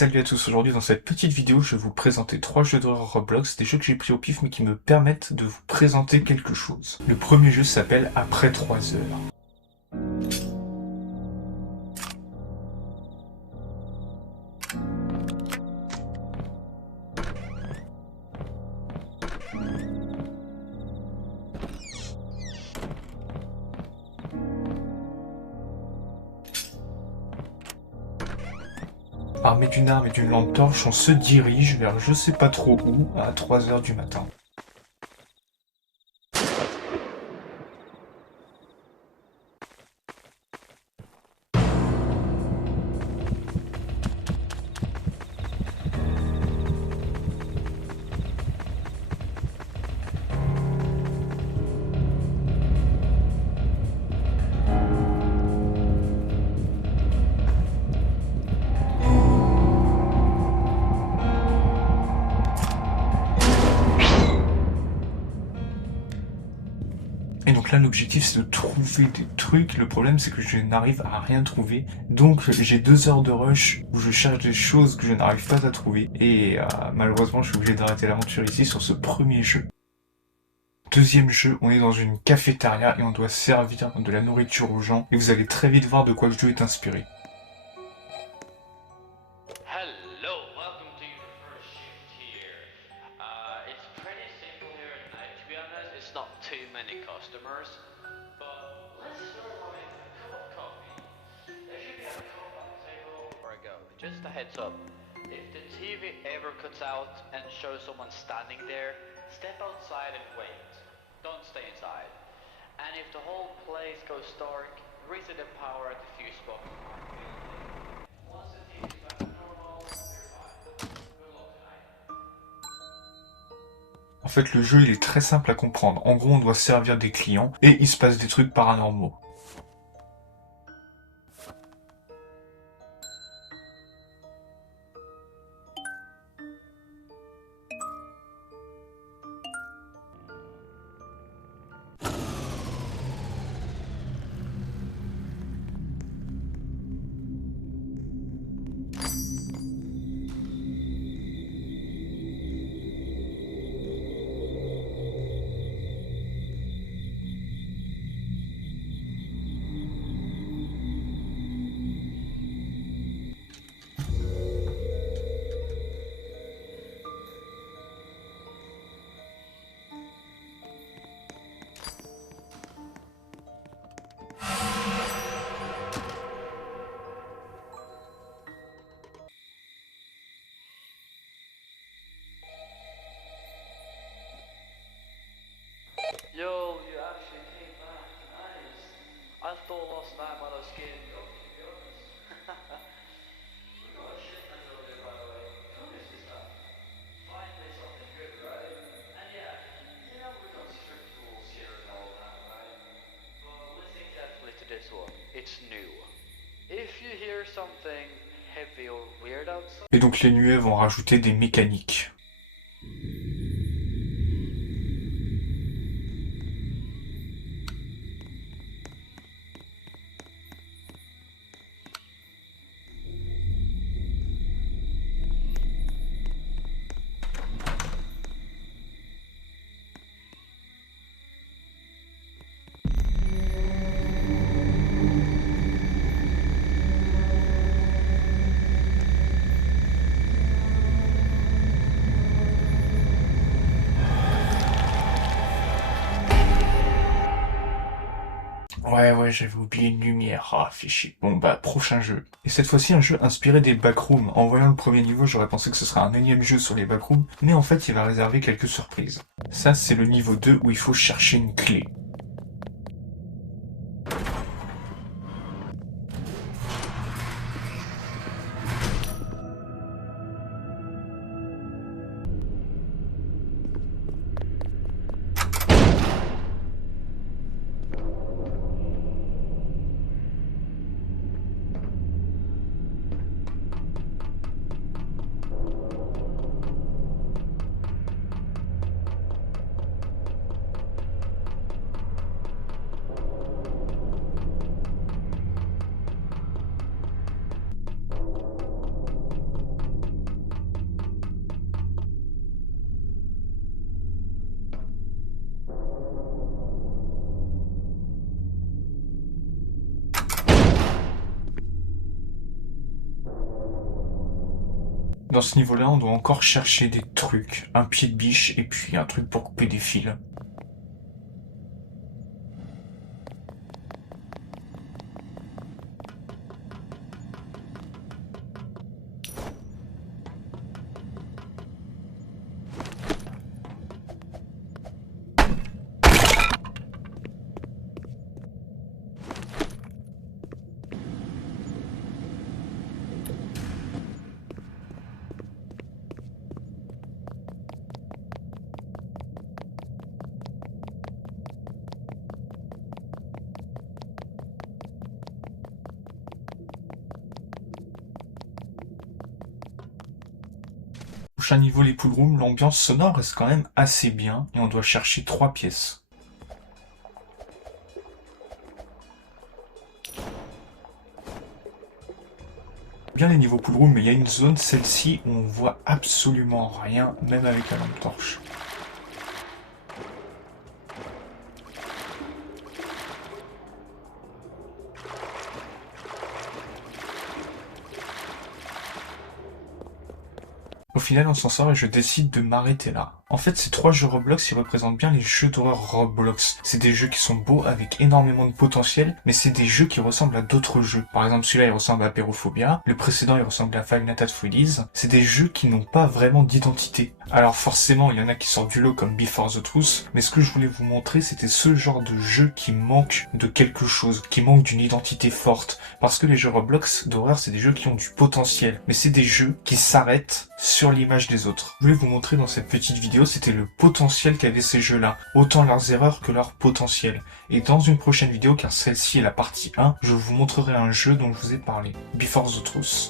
Salut à tous, aujourd'hui dans cette petite vidéo je vais vous présenter 3 jeux d'horreur Roblox, des jeux que j'ai pris au pif mais qui me permettent de vous présenter quelque chose. Le premier jeu s'appelle Après 3 heures. Armé d'une arme et d'une lampe torche, on se dirige vers je sais pas trop où à 3 heures du matin. Et donc là l'objectif c'est de trouver des trucs, le problème c'est que je n'arrive à rien trouver, donc j'ai 2 heures de rush où je cherche des choses que je n'arrive pas à trouver, et malheureusement je suis obligé d'arrêter l'aventure ici sur ce premier jeu. Deuxième jeu, on est dans une cafétéria et on doit servir de la nourriture aux gens, et vous allez très vite voir de quoi le jeu est inspiré. Hello, welcome to your first shift here. It's pretty simple here at night. To be honest, it's not too many customers. But let's start by making a cup of coffee. There should be a cup on the table before I go. Just a heads up. If the TV ever cuts out and shows someone standing there, step outside and wait. Don't stay inside. And if the whole place goes dark, reset the power at the fuse box. Once the TV's back to normal, you're fine. Good luck tonight. En fait, le jeu il est très simple à comprendre. En gros, on doit servir des clients et il se passe des trucs paranormaux. Yo, you actually came back. Nice. I thought last time I was getting up, to be honest. We got a shipment over there, by the way. Who is this stuff? Finally something good, right? And yeah, you know we got strict rules here and all that, right? But listen carefully to this one. It's new. If you hear something heavy or weird outside. Et donc les nuées vont rajouter des mécaniques. Ouais, j'avais oublié une lumière. Ah, fait chier. Bon, bah, prochain jeu. Et cette fois-ci, un jeu inspiré des backrooms. En voyant le premier niveau, j'aurais pensé que ce serait un énième jeu sur les backrooms, mais en fait, il va réserver quelques surprises. Ça, c'est le niveau 2 où il faut chercher une clé. Dans ce niveau-là, on doit encore chercher des trucs. Un pied de biche et puis un truc pour couper des fils. Prochain niveau, les pool rooms, l'ambiance sonore reste quand même assez bien et on doit chercher 3 pièces. Bien les niveaux pool room, mais il y a une zone, celle-ci, où on voit absolument rien, même avec la lampe torche. Au final, on s'en sort et je décide de m'arrêter là. En fait, ces 3 jeux Roblox, ils représentent bien les jeux d'horreur Roblox. C'est des jeux qui sont beaux, avec énormément de potentiel, mais c'est des jeux qui ressemblent à d'autres jeux. Par exemple, celui-là, il ressemble à Perophobia, le précédent, il ressemble à Five Nights at Freddy's. C'est des jeux qui n'ont pas vraiment d'identité. Alors forcément, il y en a qui sortent du lot comme Before the Truth, mais ce que je voulais vous montrer, c'était ce genre de jeu qui manque de quelque chose, qui manque d'une identité forte. Parce que les jeux Roblox d'horreur, c'est des jeux qui ont du potentiel, mais c'est des jeux qui s'arrêtent sur l'image des autres. Je voulais vous montrer dans cette petite vidéo, c'était le potentiel qu'avaient ces jeux-là, autant leurs erreurs que leur potentiel. Et dans une prochaine vidéo, car celle-ci est la partie 1, je vous montrerai un jeu dont je vous ai parlé, Before the Truth.